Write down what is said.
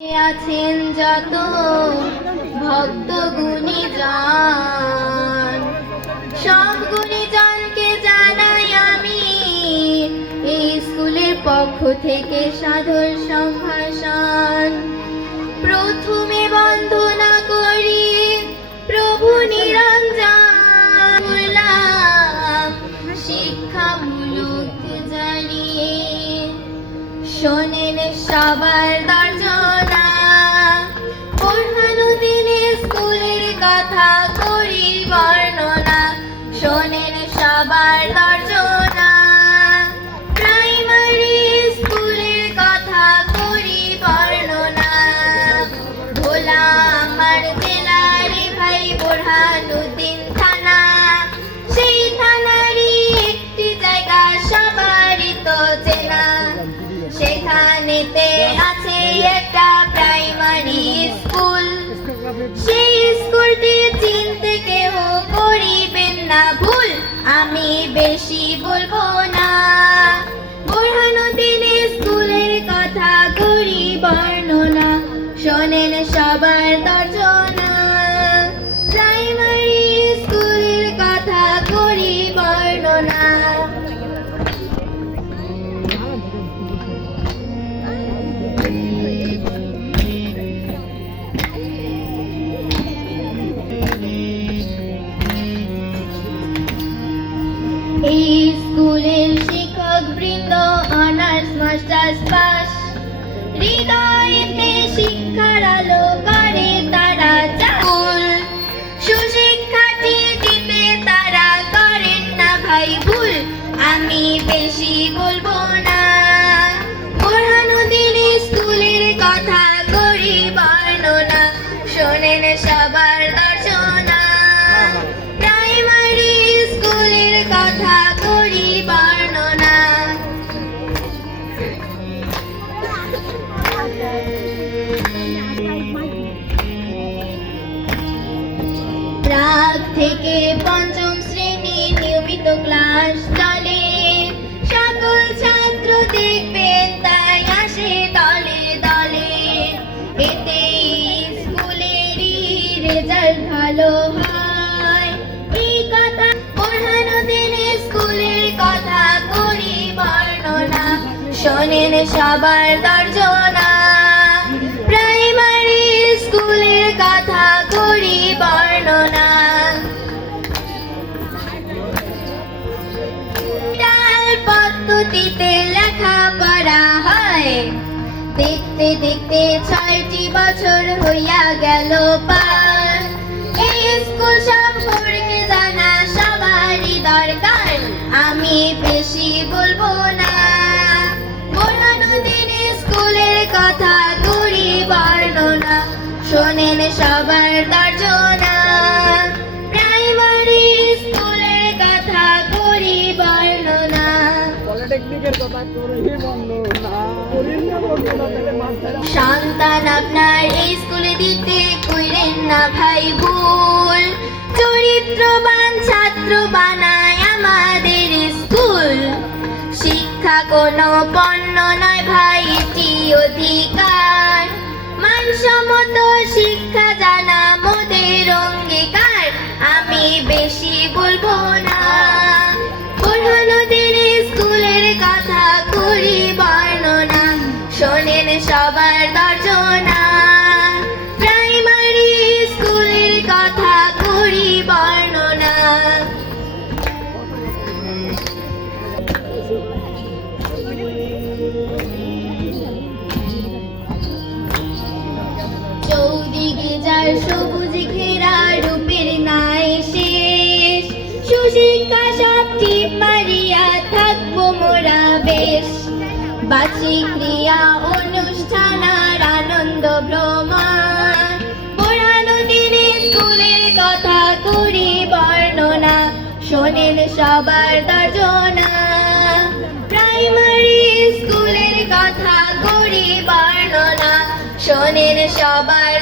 আছেন যত ভক্ত গুণীজন, সব গুণীজনকে জানাই আমি এই স্কুলের পক্ষ থেকে সাদর সম্ভাষণ। প্রথমে বন্দনা করি প্রভু নিরঞ্জন, শিক্ষামূলক জানিয়ে শোনেন সবার দর্শনা। বোরহানুদ্দিন স্কুলের কথা করি বর্ণনা, শোনেন সবার দর্শনা। প্রাইমারি স্কুলের কথা করি বর্ণনা, ভোলা আমার জেলার ভাই বোরহানুদ্দিন থানা। সেই থানারই একটি জায়গা সবারই তো চেনা, সেখানেতে আছে একটা প্রাইমারি স্কুল। সেই স্কুলটি চিনতে কেউ করিবেন না ভুল, আমি বেশি বলবো না। বোরহানুদ্দিন স্কুলের কথা করি বর্ণনা, শোনেন সবার দর্শনা। প্রাইমারি স্কুলের কথা করি বর্ণনা। এই স্কুলের শিক্ষক বৃন্দ অনার্স মাস্টার্স পাস, হৃদয়েতে শিক্ষার আলো করে তারা চাকুল। সুশিক্ষাটি দিতে তারা করেন না ভাই ভুল, আমি বেশি বলবো না। বোরহানুদ্দিন স্কুলের কথা করি বর্ণনা, শোনেন সবার দর্শনা। প্রাইমারি স্কুলের কথা করি বর্ণনা। প্রাক থেকে পঞ্চম শ্রেণী নিয়মিত ক্লাস চলে, সকল ছাত্র দেখবেন তাই আসে দলে দলে। এতে স্কুলেরই রেজাল্ট ভালো হয়, এই কথা। বোরহানুদ্দিন স্কুলের কথা করি বর্ণনা, শোনেন সবার দর্শনা। প্রাইমারি স্কুলের কথা করি বর্ণনা। পদ্ধতিতে লেখাপড়া হয়, দেখতে দেখতে 6টি বছর হইয়া গেল পার। এই স্কুল সম্পর্কে জানা সবারই দরকার, আমি বেশি বলবো না। বোরহানুদ্দিন স্কুলের কথা করি বর্ণনা, শোনেন সবার দর্শনা। প্রাইমারি স্কুলের কথা করি বর্ণনা। পলিটেকনিকের কথা করি বর্ণনা। সন্তান আপনার এই স্কুলে দিতে কইরেন না ভাই ভুল, চরিত্রবান ছাত্র বানায় আমাদের স্কুল। শিক্ষা কোনো পণ্য নয় ভাই, এটি অধিকার। মানসম্মত শিক্ষা জানা মোদের অঙ্গীকার, আমি বেশি বলবো না। বোরহানুদ্দিন স্কুলের কথা করি বর্ণনা, শোনেন সবার দর্শনা। প্রাইমারি স্কুলের কথা করি বর্ণনা। চৌদিকে যার সবুজ ঘেরা রূপের নাই শেষ, সুশিক্ষা সব টিপ মারিয়া থাকবো মোরা বেশ। বার্ষিক ক্রিয়া অনুষ্ঠান আর আনন্দ ভ্রমণ, বোরহানুদ্দিন স্কুলের কথা করি বর্ণনা, শোনেন সবার দর্শনা। প্রাইমারি স্কুলের কথা করি বর্ণনা, শোনেন সবার